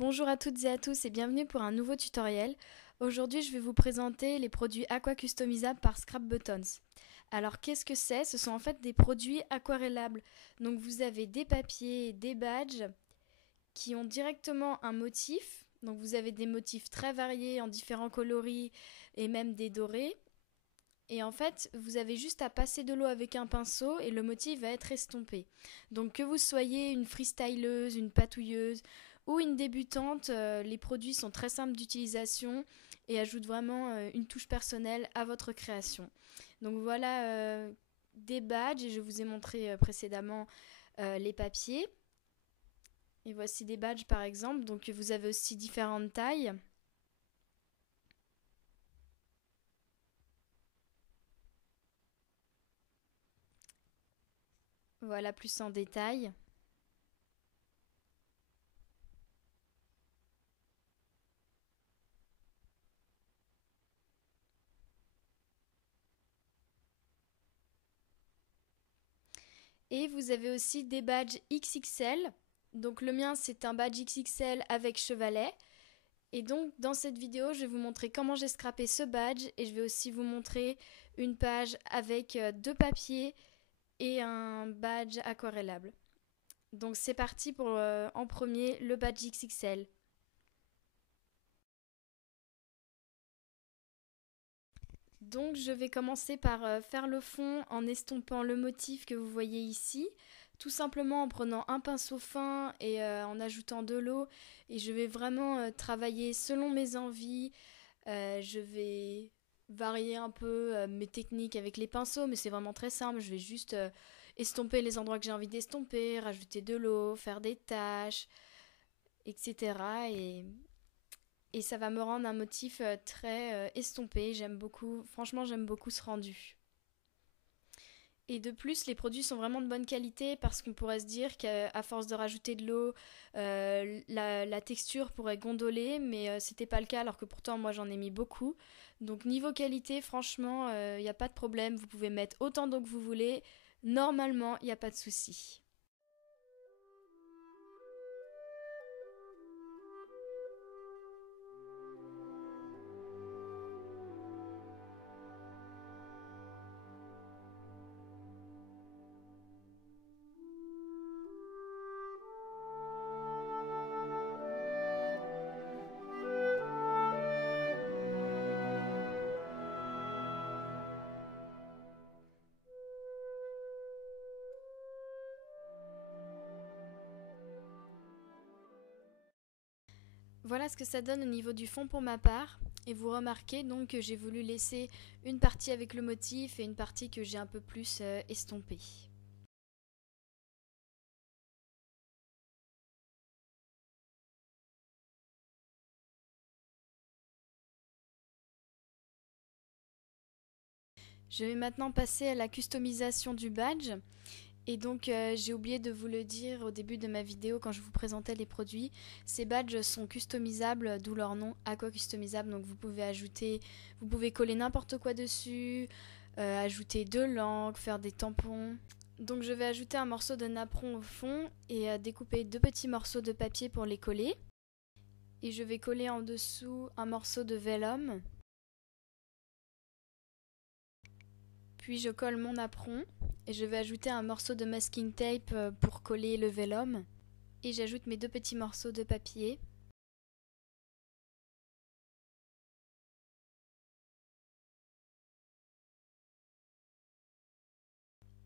Bonjour à toutes et à tous et bienvenue pour un nouveau tutoriel. Aujourd'hui je vais vous présenter les produits aqua customisables par Scrap Buttons. Alors qu'est-ce que c'est? Ce sont en fait des produits aquarellables. Donc vous avez des papiers et des badges qui ont directement un motif. Donc vous avez des motifs très variés en différents coloris et même des dorés. Et en fait, vous avez juste à passer de l'eau avec un pinceau et le motif va être estompé. Donc que vous soyez une freestyleuse, une patouilleuse ou une débutante, les produits sont très simples d'utilisation et ajoutent vraiment une touche personnelle à votre création. Donc voilà des badges et je vous ai montré précédemment les papiers. Et voici des badges par exemple. Donc vous avez aussi différentes tailles. Voilà plus en détail. Et vous avez aussi des badges XXL. Donc le mien c'est un badge XXL avec chevalet. Et donc dans cette vidéo je vais vous montrer comment j'ai scrappé ce badge et je vais aussi vous montrer une page avec deux papiers et un badge aquarellable. Donc c'est parti pour en premier le badge XXL. Donc je vais commencer par faire le fond en estompant le motif que vous voyez ici, tout simplement en prenant un pinceau fin et en ajoutant de l'eau. Et je vais vraiment travailler selon mes envies. Je vais varier un peu mes techniques avec les pinceaux, mais c'est vraiment très simple. Je vais juste estomper les endroits que j'ai envie d'estomper, rajouter de l'eau, faire des taches, etc. Et ça va me rendre un motif très estompé. J'aime beaucoup, franchement j'aime beaucoup ce rendu. Et de plus, les produits sont vraiment de bonne qualité parce qu'on pourrait se dire qu'à force de rajouter de l'eau, la texture pourrait gondoler, mais c'était pas le cas alors que pourtant moi j'en ai mis beaucoup. Donc niveau qualité, franchement, il n'y a pas de problème. Vous pouvez mettre autant d'eau que vous voulez. Normalement, il n'y a pas de souci. Voilà ce que ça donne au niveau du fond pour ma part. Et vous remarquez donc que j'ai voulu laisser une partie avec le motif et une partie que j'ai un peu plus estompée. Je vais maintenant passer à la customisation du badge. Et donc j'ai oublié de vous le dire au début de ma vidéo quand je vous présentais les produits. Ces badges sont customisables, d'où leur nom Aqua Customizable. Donc vous pouvez coller n'importe quoi dessus, ajouter de l'encre, faire des tampons. Donc je vais ajouter un morceau de napperon au fond et découper deux petits morceaux de papier pour les coller. Et je vais coller en dessous un morceau de vellum. Puis je colle mon napperon et je vais ajouter un morceau de masking tape pour coller le vellum. Et j'ajoute mes deux petits morceaux de papier.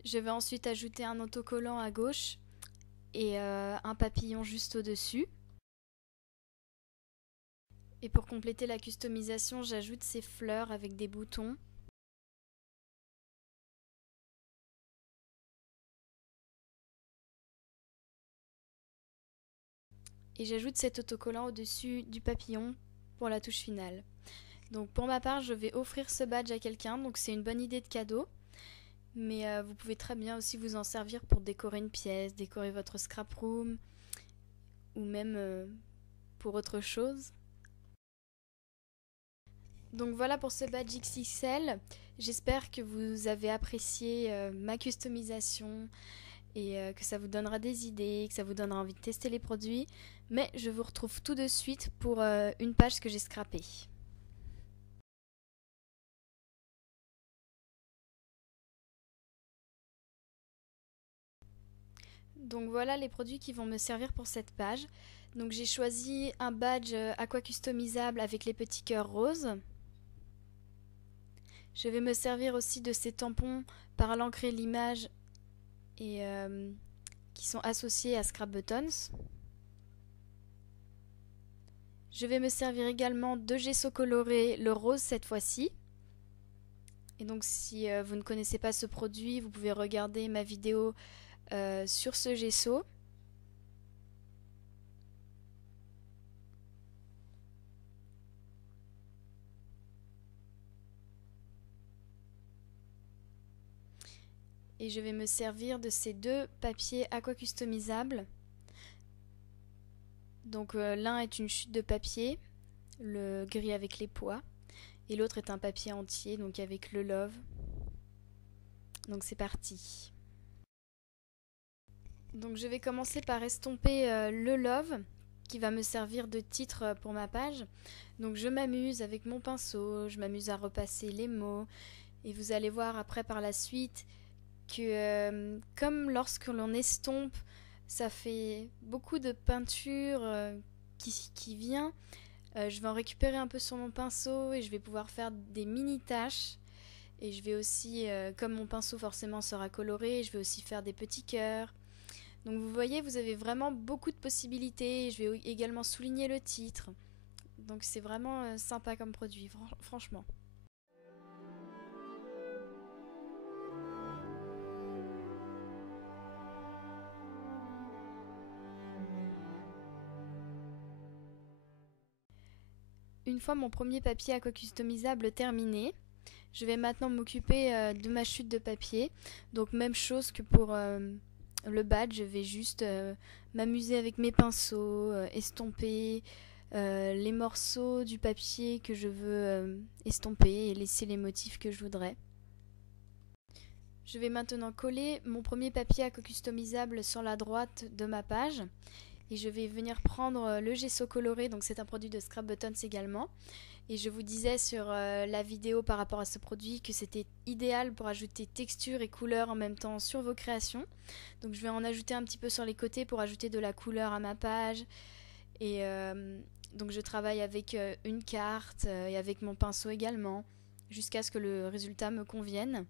Je vais ensuite ajouter un autocollant à gauche et un papillon juste au-dessus. Et pour compléter la customisation, j'ajoute ces fleurs avec des boutons. Et j'ajoute cet autocollant au-dessus du papillon pour la touche finale. Donc pour ma part, je vais offrir ce badge à quelqu'un, donc c'est une bonne idée de cadeau. Mais vous pouvez très bien aussi vous en servir pour décorer une pièce, décorer votre scrap room ou même pour autre chose. Donc voilà pour ce badge XXL. J'espère que vous avez apprécié ma customisation et que ça vous donnera des idées, que ça vous donnera envie de tester les produits. Mais je vous retrouve tout de suite pour une page que j'ai scrappée. Donc voilà les produits qui vont me servir pour cette page. Donc j'ai choisi un badge aqua customisable avec les petits cœurs roses. Je vais me servir aussi de ces tampons par l'ancrer l'image et qui sont associés à Scrap Buttons. Je vais me servir également de gesso coloré, le rose cette fois-ci. Et donc si vous ne connaissez pas ce produit, vous pouvez regarder ma vidéo sur ce gesso. Et je vais me servir de ces deux papiers aqua customisables. Donc l'un est une chute de papier, le gris avec les pois, et l'autre est un papier entier, donc avec le love. Donc c'est parti. Donc je vais commencer par estomper le love qui va me servir de titre pour ma page. Donc je m'amuse avec mon pinceau, je m'amuse à repasser les mots et vous allez voir après par la suite que comme lorsque l'on estompe, ça fait beaucoup de peinture qui vient. Je vais en récupérer un peu sur mon pinceau et je vais pouvoir faire des mini taches. Et je vais aussi, comme mon pinceau forcément sera coloré, je vais aussi faire des petits cœurs. Donc vous voyez, vous avez vraiment beaucoup de possibilités. Je vais également souligner le titre. Donc c'est vraiment sympa comme produit, franchement. Une fois mon premier papier aqua customisable terminé, je vais maintenant m'occuper de ma chute de papier. Donc même chose que pour le badge, je vais juste m'amuser avec mes pinceaux, estomper les morceaux du papier que je veux estomper et laisser les motifs que je voudrais. Je vais maintenant coller mon premier papier aqua customisable sur la droite de ma page. Et je vais venir prendre le gesso coloré, donc c'est un produit de Scrap Buttons également. Et je vous disais sur la vidéo par rapport à ce produit que c'était idéal pour ajouter texture et couleur en même temps sur vos créations. Donc je vais en ajouter un petit peu sur les côtés pour ajouter de la couleur à ma page. Et donc je travaille avec une carte et avec mon pinceau également, jusqu'à ce que le résultat me convienne.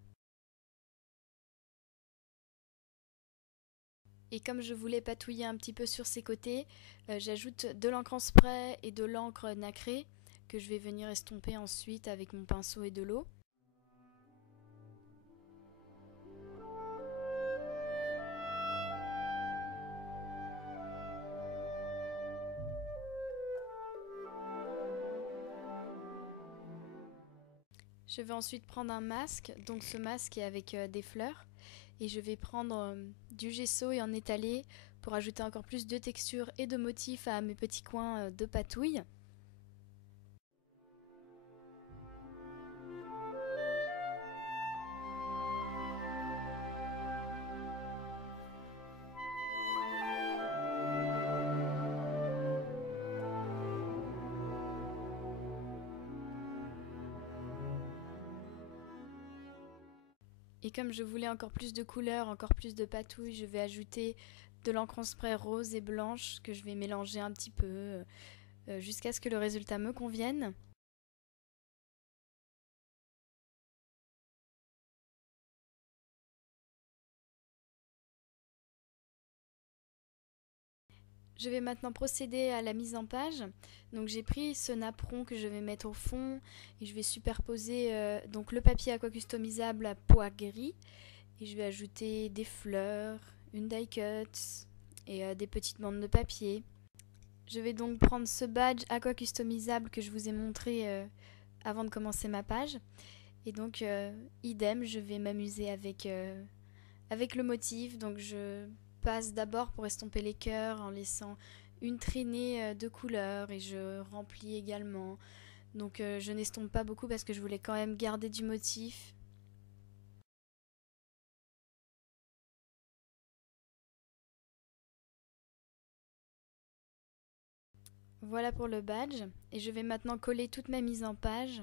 Et comme je voulais patouiller un petit peu sur ces côtés, j'ajoute de l'encre en spray et de l'encre nacrée que je vais venir estomper ensuite avec mon pinceau et de l'eau. Je vais ensuite prendre un masque, donc ce masque est avec des fleurs, et je vais prendre du gesso et en étaler pour ajouter encore plus de texture et de motifs à mes petits coins de patouille. Et comme je voulais encore plus de couleurs, encore plus de patouille, je vais ajouter de l'encre en spray rose et blanche que je vais mélanger un petit peu jusqu'à ce que le résultat me convienne. Je vais maintenant procéder à la mise en page. Donc j'ai pris ce napperon que je vais mettre au fond et je vais superposer donc le papier aqua customisable à pois gris et je vais ajouter des fleurs, une die cut et des petites bandes de papier. Je vais donc prendre ce badge aqua customisable que je vous ai montré avant de commencer ma page et donc idem, je vais m'amuser avec le motif. Donc je passe d'abord pour estomper les cœurs en laissant une traînée de couleurs et je remplis également. Donc je n'estompe pas beaucoup parce que je voulais quand même garder du motif. Voilà pour le badge et je vais maintenant coller toute ma mise en page.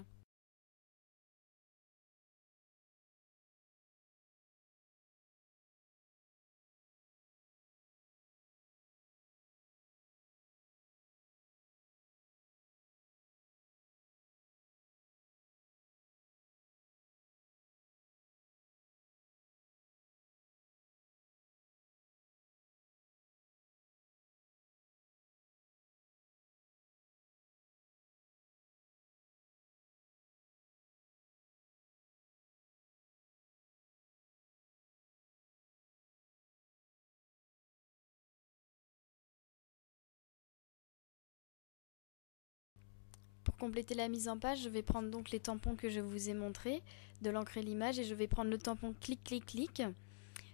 Pour compléter la mise en page, je vais prendre donc les tampons que je vous ai montrés, de l'encre et l'image, et je vais prendre le tampon clic clic clic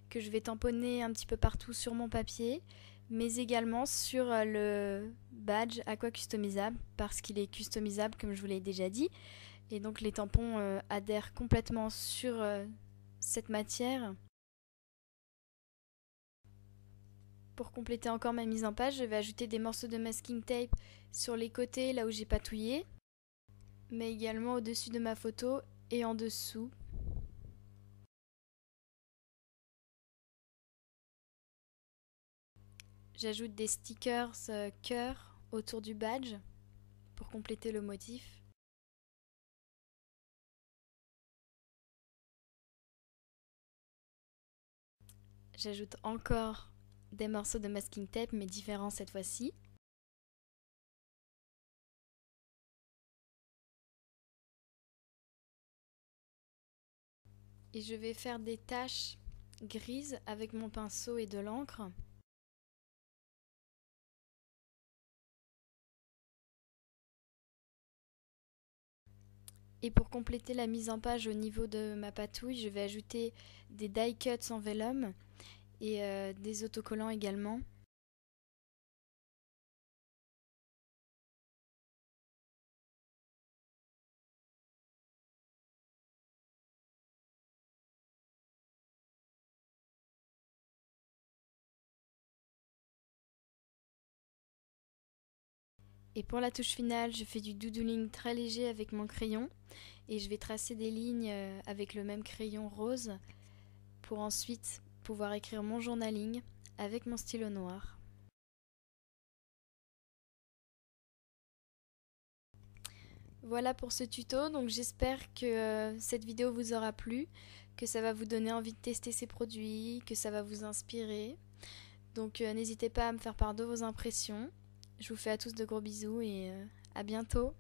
que je vais tamponner un petit peu partout sur mon papier, mais également sur le badge Aqua customisable parce qu'il est customisable comme je vous l'ai déjà dit, et donc les tampons adhèrent complètement sur cette matière. Pour compléter encore ma mise en page, je vais ajouter des morceaux de masking tape sur les côtés là où j'ai patouillé, mais également au-dessus de ma photo et en dessous. J'ajoute des stickers cœur autour du badge pour compléter le motif. J'ajoute encore des morceaux de masking tape mais différents cette fois-ci. Et je vais faire des taches grises avec mon pinceau et de l'encre. Et pour compléter la mise en page au niveau de ma patouille, je vais ajouter des die cuts en vélum et des autocollants également. Et pour la touche finale, je fais du doodling très léger avec mon crayon et je vais tracer des lignes avec le même crayon rose pour ensuite pouvoir écrire mon journaling avec mon stylo noir. Voilà pour ce tuto, donc j'espère que cette vidéo vous aura plu, que ça va vous donner envie de tester ces produits, que ça va vous inspirer. Donc n'hésitez pas à me faire part de vos impressions. Je vous fais à tous de gros bisous et à bientôt.